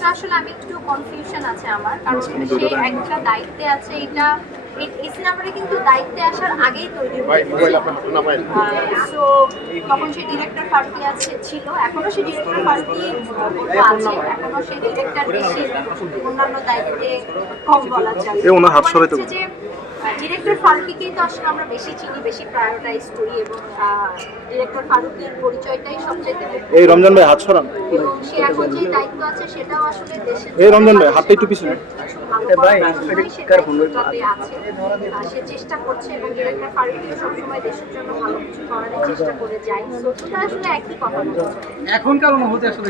সিনেমাটা আসলে আমি একটু কনফিউশন আছে আমার কারণ সে একটা দায়িত্বে আছে এটা এই- এই কিন্তু দায়িত্বে আসার আগেই তৈরি সো তখন সে ডিরেক্টর আছে ছিল এখনও সে ডিরেক্টর ফারুকি আছে এখনও সে ডিরেক্টর বেশি অন্যান্য দায়িত্বে কম বলা যায়। যে ডিরেক্টর ফারুকিকেই তো আসলে আমরা বেশি চিনি বেশি প্রায়োরিটাইজ করি এবং ডিরেক্টর ফারুকির পরিচয়টাই সবচেয়ে এই রমজান ভাই হাত সরান। এবং সে এখন যে দায়িত্ব আছে সেটাও আসলে দেশের এই রমজান ভাই, হাতটা একটু পিছনে। ভাই সে চেষ্টা করছে এবং ডিরেক্টর ফারুকিও সবসময় দেশের জন্য ভালো কিছু করার চেষ্টা করে যায়। আসলে একই কথা এখনকার অনুভূতি আসলে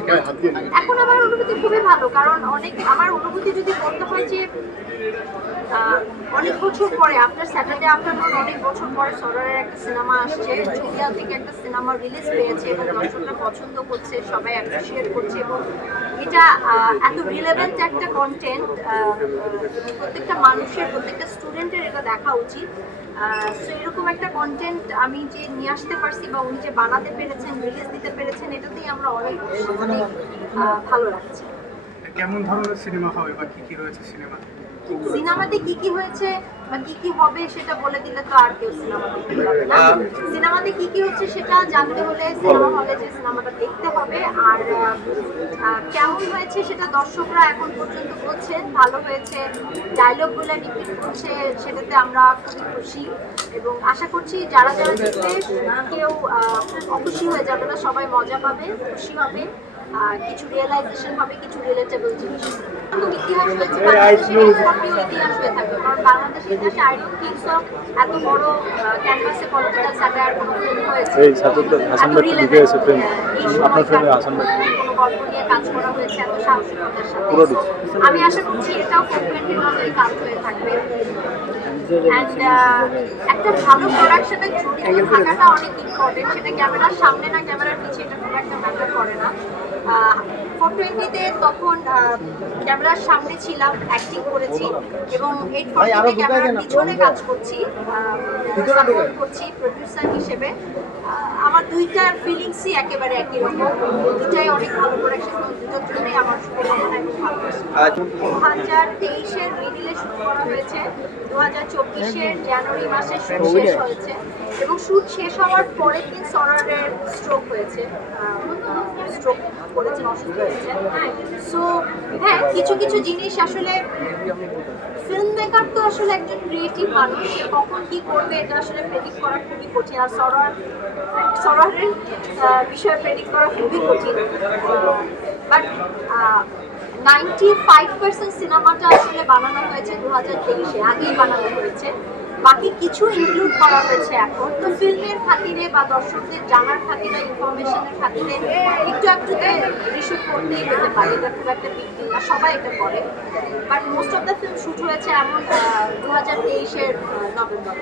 এখন আমার অনুভূতি খুবই ভালো কারণ অনেক আমার অনুভূতি যদি বলতে হয় যে অনেক বছর পরে আফটার স্যাটারডে আফটারনুন অনেক বছর পরে সরারের একটা সিনেমা আসছে। চুলিয়া থেকে একটা সিনেমা রিলিজ পেয়েছে এবং দর্শকরা পছন্দ করছে, সবাই অ্যাপ্রিসিয়েট করছে এবং এটা এত রিলেভেন্ট একটা কন্টেন্ট প্রত্যেকটা মানুষের, প্রত্যেকটা স্টুডেন্টের এটা দেখা উচিত। সো এরকম একটা কন্টেন্ট আমি যে নিয়ে আসতে পারছি বা উনি যে বানাতে পেরেছেন রিলিজ দিতে পেরেছেন, এটাতেই আমরা অনেক অনেক ভালো লাগছে। কেমন ধরনের সিনেমা হবে বা কি কি রয়েছে সিনেমা? সিনেমাতে কি কি হয়েছে বা কি কি হবে সেটা বলে দিলে তো আর কেউ সিনেমা দেখতে পারবে না। সিনেমাতে কি কি হচ্ছে সেটা জানতে হলে সিনেমা হলে যে সিনেমাটা দেখতে হবে আর কেমন হয়েছে সেটা দর্শকরা এখন পর্যন্ত বলছেন। ভালো হয়েছে ডায়লগগুলো রিপিট করছে সেটাতে আমরা খুবই খুশি এবং আশা করছি যারা যারা দেখবে কেউ অখুশি হয়ে যাবে না সবাই মজা পাবে খুশি হবে। কিছু রিয়েলাইজেশন হবে কিছু রিলেটেবল জিনিস। ইতিহাস হয়েছে ইতিহাস হয়ে থাকবে। কারণ বাংলাদেশের ইতিহাসে আই ডোন্ট থিঙ্ক সো এত বড় ক্যানভাসে পলিটিক্যাল স্যাটায়ার কোনো ফিল্ম হয়েছে। এই সাজ্জাদ হাসান এত ভাই ঢুকে গেছে ফ্রেম আপনার ফ্রেমে হাসান ভাই কোনো গল্প নিয়ে কাজ করা হয়েছে এত সাহসিকতার সাথে। আমি আশা করছি এটাও মতোই কাজ হয়ে থাকবে। একটা ভালো প্রোডাকশনের জড়িত থাকাটা অনেক ইম্পর্টেন্ট সেটা ক্যামেরার সামনে না ক্যামেরার পিছিয়ে এটা খুব একটা ম্যাটার করে না। টোয়েন্টিতে তখন ক্যামেরার সামনে ছিলাম অ্যাক্টিং করেছি এবং এইট ফোর্টিতে ক্যামেরার পিছনে কাজ করছি সাপোর্ট করছি প্রডিউসার হিসেবে। আমার দুইটার ফিলিংসই একেবারে একই রকম। দুটাই অনেক ভালো প্রোডাকশন দুটোর জন্যই আমার শুভকামনা এবং ভালোবাসা। দু হাজার তেইশের মিডিলে শুরু করা হয়েছে। দু হাজার চব্বিশের জানুয়ারি মাসে শুট শেষ হয়েছে। শুট শেষ হওয়ার পরের দিন সরারের স্ট্রোক হয়েছে। স্ট্রোক করেছেন, অসুস্থ হয়েছে সো হ্যাঁ কিছু কিছু জিনিস আসলে ফিল্ম মেকার তো আসলে একজন ক্রিয়েটিভ মানুষ, সে কখন কি করবে এটা আসলে প্রেডিক্ট করা খুবই কঠিন। আর সরার সরারের বিষয়ে প্রেডিক্ট করা খুবই কঠিন। বাট নাইনটি ফাইভ পার্সেন্ট সিনেমাটা আসলে বানানো হয়েছে দু হাজার তেইশে, আগেই বানানো হয়েছে। বাকি কিছু ইনক্লুড করা হয়েছে এখন। তো ফিল্মের খাতিরে বা দর্শকদের জানার খাতিরে ইনফরমেশনের খাতিরে একটু একটু রিসিভ করতেই হতে পারে, এটা খুব একটা বিগ ডিল না, সবাই এটা করে। But most of the film shoot হয়েছে এমন দু হাজার তেইশের নভেম্বর।